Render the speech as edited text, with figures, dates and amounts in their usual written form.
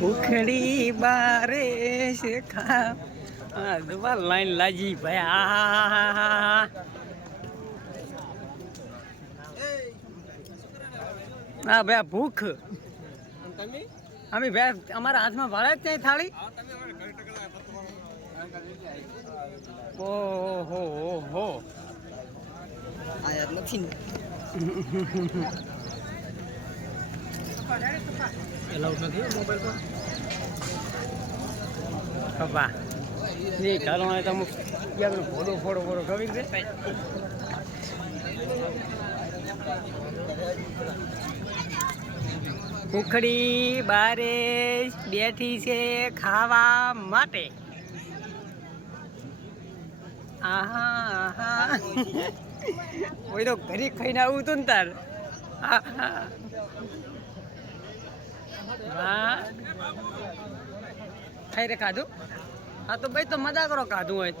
ઉખડી બારે શેખા દવા લાઈન લાજી ભાઈ હા ભાઈ ભૂખ અમે ભાઈ અમારા હાથમાં ભાડે જ ત્યાં થાળી ઓહો ઓહો આયા નથી ને એલાઉડ નથી મોબાઈલ પર ખબા નહીં ઘરમાં તમે ફોડો ફોડો ફોડો ખબર છે ઉખડી બારે બેઠી છે ખાવા માટે આહા આહા ઓય તો ઘરે ખાઈને આવું તું ને તાર આહા હા ખાઈ રે ખાધું હા તો ભાઈ તો મજા કરો ખાધું હોય